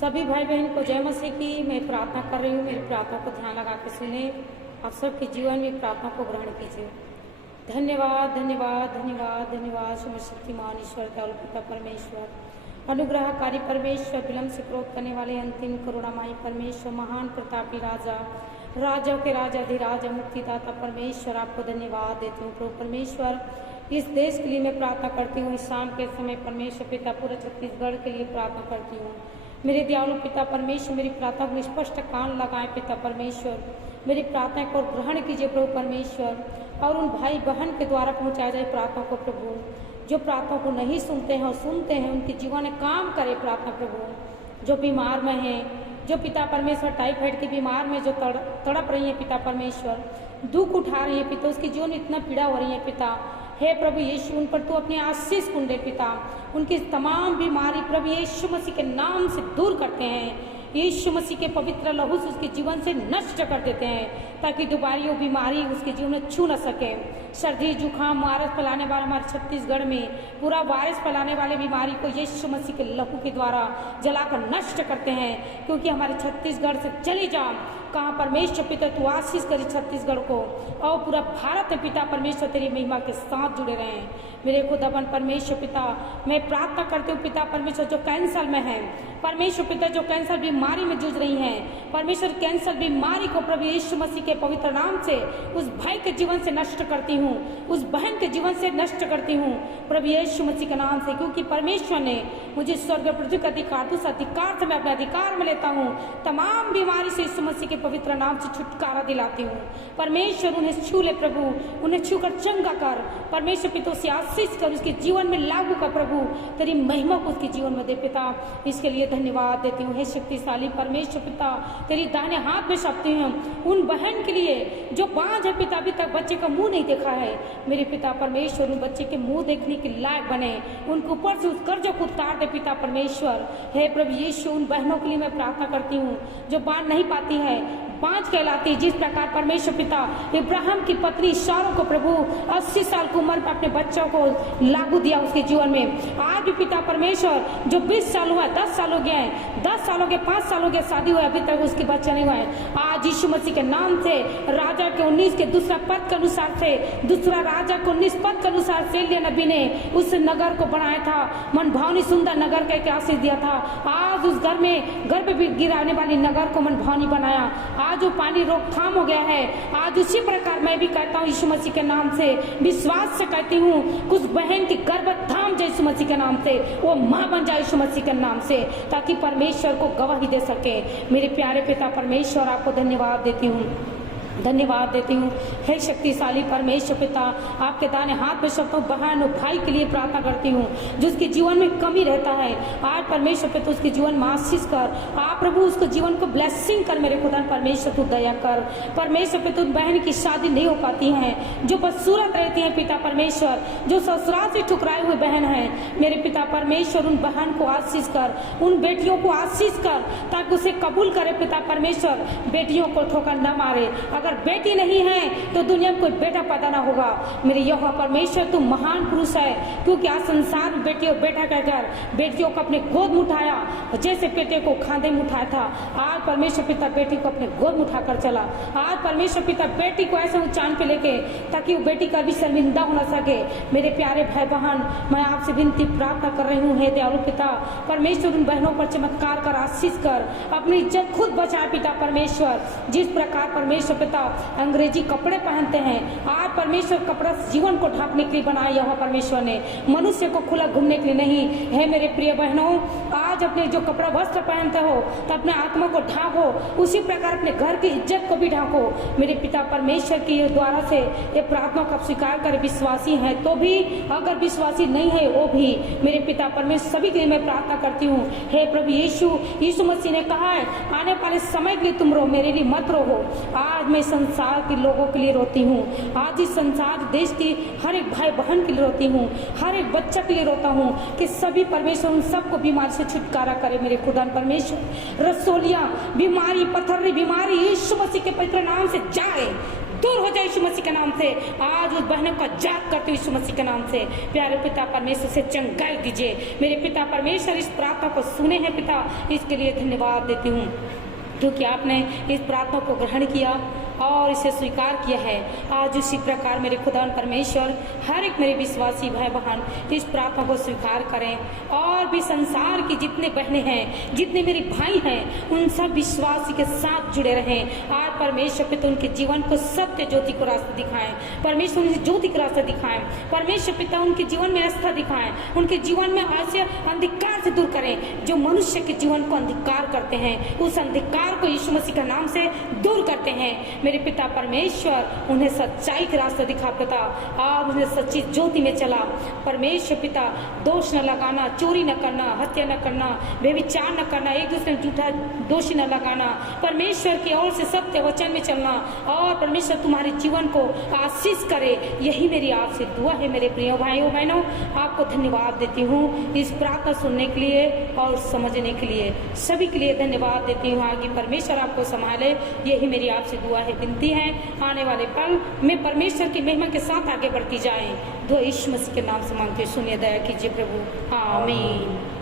सभी भाई बहन को जय मसीह की मैं प्रार्थना कर रही हूँ। मेरी प्रार्थना को ध्यान लगा के सुने। आप सबके जीवन में प्रार्थना को ग्रहण कीजिए। धन्यवाद धन्यवाद धन्यवाद धन्यवाद सर्वशक्तिमान ईश्वर दयालु पिता परमेश्वर, अनुग्रहकारी परमेश्वर, विलंब से क्रोध करने वाले अंतिम करुणामयी परमेश्वर, महान प्रतापी राजा, राजाओं के राजा अधिराजा, मुक्तिदाता परमेश्वर, आपको धन्यवाद देती हूँ। प्रभु परमेश्वर, इस देश के लिए मैं प्रार्थना करती हूँ। इस शाम के समय परमेश्वर पिता पूरे छत्तीसगढ़ के लिए प्रार्थना करती हूँ। मेरे दयालु पिता परमेश्वर, मेरी प्रार्थना को स्पष्ट कान लगाए पिता परमेश्वर। मेरी प्रार्थना को ग्रहण कीजिए प्रभु परमेश्वर, और उन भाई बहन के द्वारा पहुँचाया जाए प्रार्थना को प्रभु, जो प्रार्थना को नहीं सुनते हैं और सुनते हैं, उनके जीवन में काम करे प्रार्थना प्रभु। जो बीमार में हैं, जो पिता परमेश्वर टाइफाइड के बीमार में जो तड़प रही है पिता परमेश्वर, दुख उठा रही है पिता, उसके जीवन में इतना पीड़ा हो रही है पिता, हे प्रभु यीशु, उन पर तू अपने आशीष कुंडे पिता, उनकी तमाम बीमारी प्रभु यीशु मसीह के नाम से दूर करते हैं। यीशु मसीह के पवित्र लहू से उसके जीवन से नष्ट कर देते हैं, ताकि दोबारा वो बीमारी उसके जीवन में छू न सके। सर्दी जुकाम वायरस फैलाने वाले हमारे छत्तीसगढ़ में पूरा वायरस फैलाने वाले बीमारी को यीशु मसीह के लहू के द्वारा जलाकर नष्ट करते हैं, क्योंकि हमारे छत्तीसगढ़ से चली जा। कहाँ परमेश्वर पिता तू आशीष करी छत्तीसगढ़ को, और पूरा भारत में पिता परमेश्वर तेरी महिमा के साथ जुड़े रहे हैं। मेरे खुदावन परमेश्वर पिता, मैं प्रार्थना करती हूँ पिता परमेश्वर, जो कैंसर में है परमेश्वर पिता, जो कैंसर बीमारी में जूझ रही हैं परमेश्वर, कैंसर बीमारी को प्रभु यीशु मसीह के पवित्र नाम से उस भाई के जीवन से नष्ट करती हूँ, उस बहन के जीवन से नष्ट करती हूँ प्रभु यीशु मसीह के नाम से, क्योंकि परमेश्वर ने मुझे स्वर्ग पृथ्वी का अधिकार, उस अधिकार से मैं अपने अधिकार में लेता हूँ। तमाम बीमारी से यीशु मसीह के पवित्र नाम से छुटकारा दिलाती हूँ। परमेश्वर उन्हें छू ले प्रभु, उन्हें छू कर चंगा कर परमेश्वर पिता, से आशीष कर, उसके जीवन में लागू कर प्रभु, तेरी महिमा को उसके जीवन में दे पिता। इसके लिए धन्यवाद देती हूँ। हे शक्तिशाली परमेश्वर पिता, तेरी दाहिने हाथ में सौंपती हूँ उन बहन के लिए जो बांझ है पिता, अभी तक बच्चे का मुंह नहीं देखा है। मेरे पिता परमेश्वर, उन बच्चे के मुंह देखने के लायक बने, उनके ऊपर से उस कर्ज को उतार दे पिता परमेश्वर। हे प्रभु यीशु, उन बहनों के लिए मैं प्रार्थना करती हूँ जो बांध नहीं पाती है, बांझ कहलाती, जिस प्रकार परमेश्वर पिता इब्राहिम की पत्नी सारा को प्रभु 80 साल की उम्र पर अपने बच्चों को लागू दिया उसके जीवन में। आज भी पिता परमेश्वर, जो 20 साल हुआ, 10 साल हो गए हैं, 10 साल हो गए, 5 साल हो गए शादी हुए, अभी तक उसके बच्चे नहीं हुए, आज यीशु मसीह के नाम से राजा के 19 के दूसरा पद के अनुसार से, दूसरा राजा के 19 पद के अनुसार से एलिय्याह नबी ने उस नगर को बनाया था, मनभावनी सुंदर नगर का आशीष दिया था। आज उस घर में गर्भ भी गिराने वाली नगर को मनभावनी बनाया। आज जो पानी रोकथाम हो गया है, आज उसी प्रकार मैं भी कहता हूँ यीशु मसीह के नाम से, विश्वास से कहती हूँ, कुछ बहन की गर्भ थाम जाए यीशु मसीह के नाम से, वो माँ बन जाए यीशु मसीह के नाम से, ताकि परमेश्वर को गवाही दे सके। मेरे प्यारे पिता परमेश्वर, आपको धन्यवाद देती हूँ, धन्यवाद देती हूँ। हे शक्तिशाली परमेश्वर पिता, आपके दाने हाथ में सबको बहन और भाई के लिए प्रार्थना करती हूँ, जिसके जीवन में कमी रहता है, आज परमेश्वर पिता उसके जीवन में आशीष कर। आप प्रभु उसको जीवन को ब्लेसिंग कर। मेरे खुदा परमेश्वर तू दया कर। परमेश्वर पिता, उन बहन की शादी नहीं हो पाती हैं, जो बदसूरत रहती हैं पिता परमेश्वर, जो ससुराल से ठुकराए हुए बहन हैं, मेरे पिता परमेश्वर उन बहन को आशीष कर, उन बेटियों को आशीष कर, ताकि उसे कबूल करे पिता परमेश्वर, बेटियों को ठोकर न मारे। अगर बेटी नहीं है तो दुनिया में कोई बेटा पैदा ना होगा। मेरे यहोवा परमेश्वर, तू महान पुरुष है, क्योंकि आज संसार में बेटी और बेटा कहकर बेटियों को अपने गोद में उठाया, जैसे बेटे को खांधे में उठाया था, आज परमेश्वर पिता बेटी को अपने गोद में उठाकर चला। आज परमेश्वर पिता बेटी को ऐसे ऊंचाई पे लेके, ताकि वो बेटी का भी शर्मिंदा हो न सके। मेरे प्यारे भाई बहन, मैं आपसे विनती प्रार्थना कर रही हूँ, हे दयालु पिता परमेश्वर, उन बहनों पर चमत्कार कर, आशीष कर, अपनी इज्जत खुद बचाए पिता परमेश्वर। जिस प्रकार परमेश्वर पिता अंग्रेजी कपड़े पहनते हैं, आज परमेश्वर कपड़ा जीवन को ढांकने के लिए बनाया यह परमेश्वर ने, मनुष्य को खुला घूमने के लिए नहीं। है मेरे प्रिय बहनों, आज अपने जो कपड़ा वस्त्र पहनते हो तो अपने आत्मा को ढांको, उसी प्रकार अपने घर की इज्जत को भी ढांको। मेरे पिता परमेश्वर के द्वारा से ये प्रार्थना को स्वीकार कर, विश्वासी है तो भी, अगर विश्वासी नहीं है वो भी, मेरे पिता परमेश्वर सभी के लिए मैं प्रार्थना करती हूँ। हे प्रभु यीशु, यीशु मसीह ने कहा है, आने वाले समय के लिए तुम रो, मेरे लिए मत रो। आज मैं संसार के लोगों के लिए रोती हूँ, आज इस संसार देश की हर एक भाई बहन के लिए रोती हूँ, हर एक बच्चा के लिए रोता हूँ, कि सभी परमेश्वर उन सबको बीमारी से छुटकारा करे। मेरे खुदा परमेश्वर, रसोलिया बीमारी, पथरी बीमारी यीशु मसीह के पवित्र नाम से जाए, दूर हो जाए यीशु मसीह के नाम से। आज उस बहनों का जाप करते यीशु मसीह के नाम से। प्यारे पिता परमेश्वर से चंगाई दीजिए। मेरे पिता परमेश्वर इस प्रार्थना को सुने हैं पिता, इसके लिए धन्यवाद देती हूँ, क्योंकि आपने इस प्रार्थना को ग्रहण किया और इसे स्वीकार किया है। आज उसी प्रकार मेरे खुदा परमेश्वर हर एक मेरे विश्वासी भाई बहन इस प्रार्थना को स्वीकार करें, और भी संसार की जितने बहनें हैं, जितने मेरे भाई हैं, उन सब विश्वासी के साथ जुड़े रहें। आज परमेश्वर पिता उनके जीवन को सत्य ज्योति को रास्ता दिखाएं, परमेश्वर उन्हें ज्योति का रास्ता दिखाएं, परमेश्वर पिता उनके जीवन में आस्था दिखाएं, उनके जीवन में ऐसे अंधकार से दूर करें जो मनुष्य के जीवन को अंधकार करते हैं, उस अंधकार को यीशु मसीह के नाम से दूर करते हैं। मेरे पिता परमेश्वर उन्हें सच्चाई का रास्ता दिखा पिता, आप उन्हें सच्ची ज्योति में चला परमेश्वर पिता। दोष न लगाना, चोरी न करना, हत्या न करना, व्यभिचार न करना, एक दूसरे में झूठा दोषी न लगाना, परमेश्वर की ओर से सत्य वचन में चलना, और परमेश्वर तुम्हारे जीवन को आशीष करे, यही मेरी आपसे दुआ है। मेरे प्रिय भाइयों बहनों, आपको धन्यवाद देती हूँ इस प्रार्थना सुनने के लिए और समझने के लिए। सभी के लिए धन्यवाद देती हूँ। आगे परमेश्वर आपको संभाले, यही मेरी आपसे दुआ है, विनती है। आने वाले पल में परमेश्वर की महिमा के साथ आगे बढ़ती जाए। दुआ यीशु मसीह के नाम से मांगते, सुनिए, दया कीजिए प्रभु, आमीन।